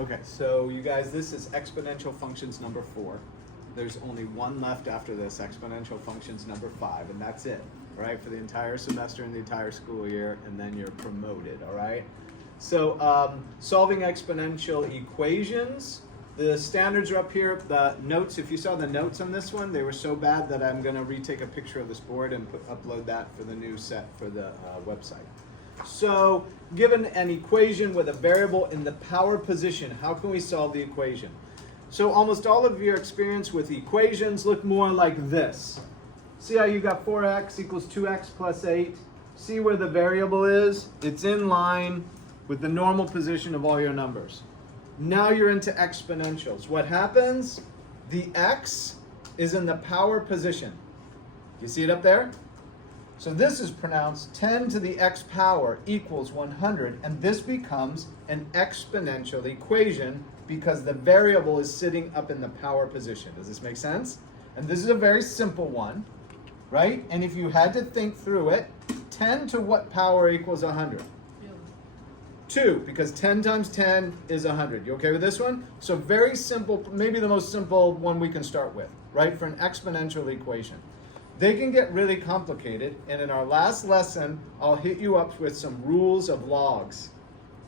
Okay, so you guys, this is exponential functions number 4. There's only one left after this, exponential functions number 5, and that's it, all right, for the entire semester and the entire school year, and then you're promoted, all right? So solving exponential equations, the standards are up here. The notes, if you saw the notes on this one, they were so bad that I'm going to retake a picture of this board and upload that for the new set for the website. So given an equation with a variable in the power position, how can we solve the equation? So almost all of your experience with equations look more like this. See how you got 4x equals 2x plus 8? See where the variable is? It's in line with the normal position of all your numbers. Now you're into exponentials. What happens? The x is in the power position. You see it up there? So this is pronounced 10 to the x power equals 100, and this becomes an exponential equation because the variable is sitting up in the power position. Does this make sense? And this is a very simple one, right? And if you had to think through it, 10 to what power equals 100? 2, because 10 times 10 is 100. You okay with this one? So very simple, maybe the most simple one we can start with, right? For an exponential equation. They can get really complicated, and in our last lesson, I'll hit you up with some rules of logs,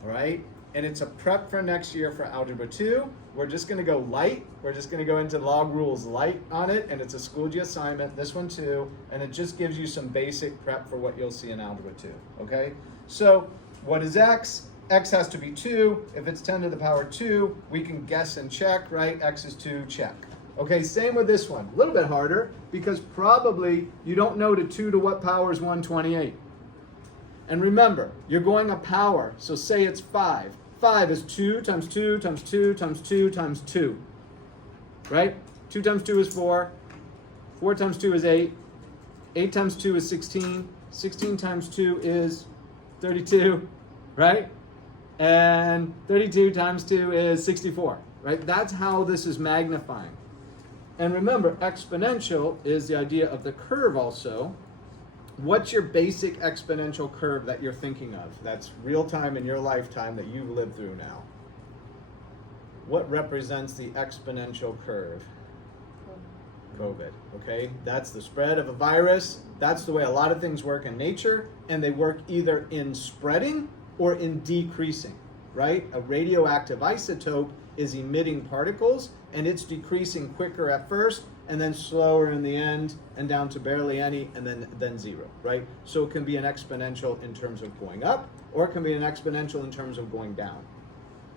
all right? And it's a prep for next year for Algebra 2. We're just gonna go light. We're just gonna go into log rules light on it, and it's a School G assignment, this one too, and it just gives you some basic prep for what you'll see in Algebra 2, okay? So what is x? X has to be 2. If it's 10 to the power 2, we can guess and check, right? X is 2, check. Okay, same with this one. A little bit harder because probably you don't know to 2 to what power is 128. And remember, you're going a power, so say it's 5. 5 is 2 times 2 times 2 times 2 times 2, right? 2 times 2 is 4. 4 times 2 is 8. 8 times 2 is 16. 16 times 2 is 32, right? And 32 times 2 is 64, right? That's how this is magnifying. And remember, exponential is the idea of the curve also. What's your basic exponential curve that you're thinking of? That's real time in your lifetime that you've lived through now. What represents the exponential curve? COVID, okay? That's the spread of a virus. That's the way a lot of things work in nature, and they work either in spreading or in decreasing, right? A radioactive isotope is emitting particles, and it's decreasing quicker at first, and then slower in the end, and down to barely any, and then zero, right? So it can be an exponential in terms of going up, or it can be an exponential in terms of going down.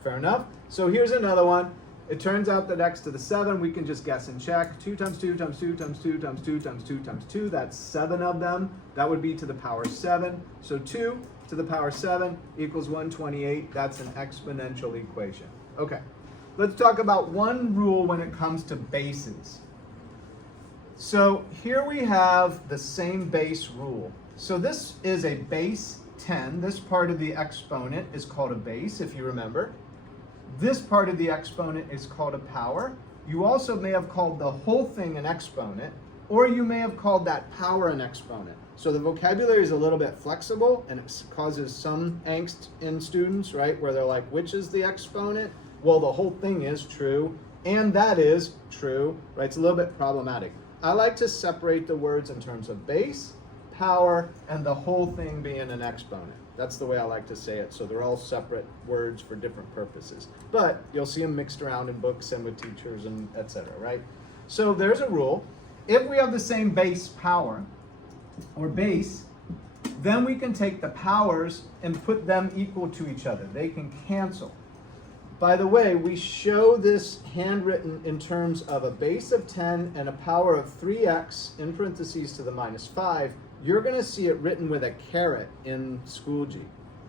Fair enough? So here's another one. It turns out that x to the 7, we can just guess and check. 2 times 2 times 2 times 2 times 2 times 2 times 2, that's 7 of them. That would be to the power 7. So 2 to the power 7 equals 128. That's an exponential equation. Okay, let's talk about one rule when it comes to bases. So here we have the same base rule. So this is a base 10. This part of the exponent is called a base, if you remember. This part of the exponent is called a power. You also may have called the whole thing an exponent, or you may have called that power an exponent. So the vocabulary is a little bit flexible, and it causes some angst in students, right? Where they're like, which is the exponent? Well, the whole thing is true, and that is true, right? It's a little bit problematic. I like to separate the words in terms of base, power, and the whole thing being an exponent. That's the way I like to say it. So they're all separate words for different purposes. But you'll see them mixed around in books and with teachers and etc., right? So there's a rule. If we have the same base power, or base, then we can take the powers and put them equal to each other. They can cancel. By the way, we show this handwritten in terms of a base of 10 and a power of 3x in parentheses to the minus 5. You're going to see it written with a caret in Schoology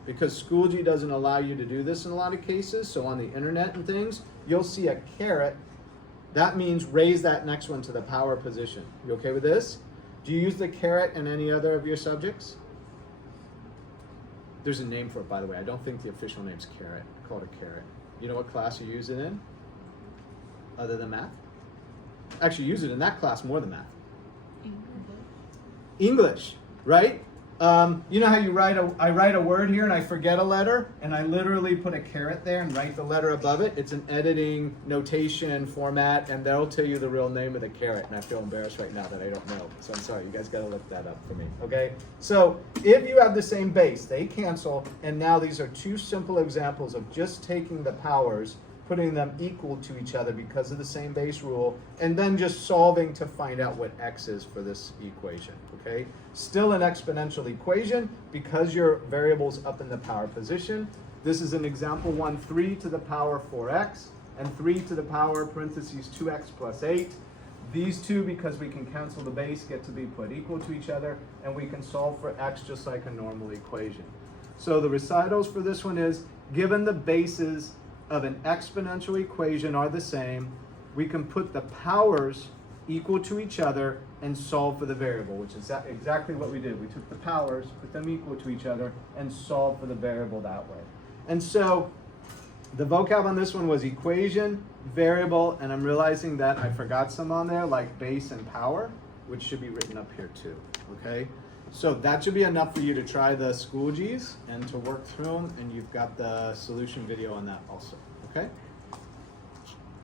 because Schoology doesn't allow you to do this in a lot of cases. So on the internet and things, you'll see a caret. That means raise that next one to the power position. You okay with this? Do you use the caret in any other of your subjects? There's a name for it, by the way. I don't think the official name's caret. I call it a caret. You know what class you use it in? Other than math? Actually, use it in that class more than math. English, right? You know how I write a word here and I forget a letter, and I literally put a caret there and write the letter above it. It's an editing notation format, and that'll tell you the real name of the caret. And I feel embarrassed right now that I don't know, so I'm sorry. You guys got to look that up for me, okay? So if you have the same base, they cancel, and now these are two simple examples of just taking the powers, putting them equal to each other because of the same base rule, and then just solving to find out what x is for this equation, okay? Still an exponential equation because your variable's up in the power position. This is an example 1, 3 to the power 4x, and 3 to the power, parentheses, 2x plus 8. These two, because we can cancel the base, get to be put equal to each other, and we can solve for x just like a normal equation. So the recitals for this one is, given the bases of an exponential equation are the same, we can put the powers equal to each other and solve for the variable, which is exactly what we did. We took the powers, put them equal to each other, and solved for the variable that way. And so the vocab on this one was equation, variable, and I'm realizing that I forgot some on there, like base and power, which should be written up here too, okay? So that should be enough for you to try the school G's and to work through them, and you've got the solution video on that also, okay?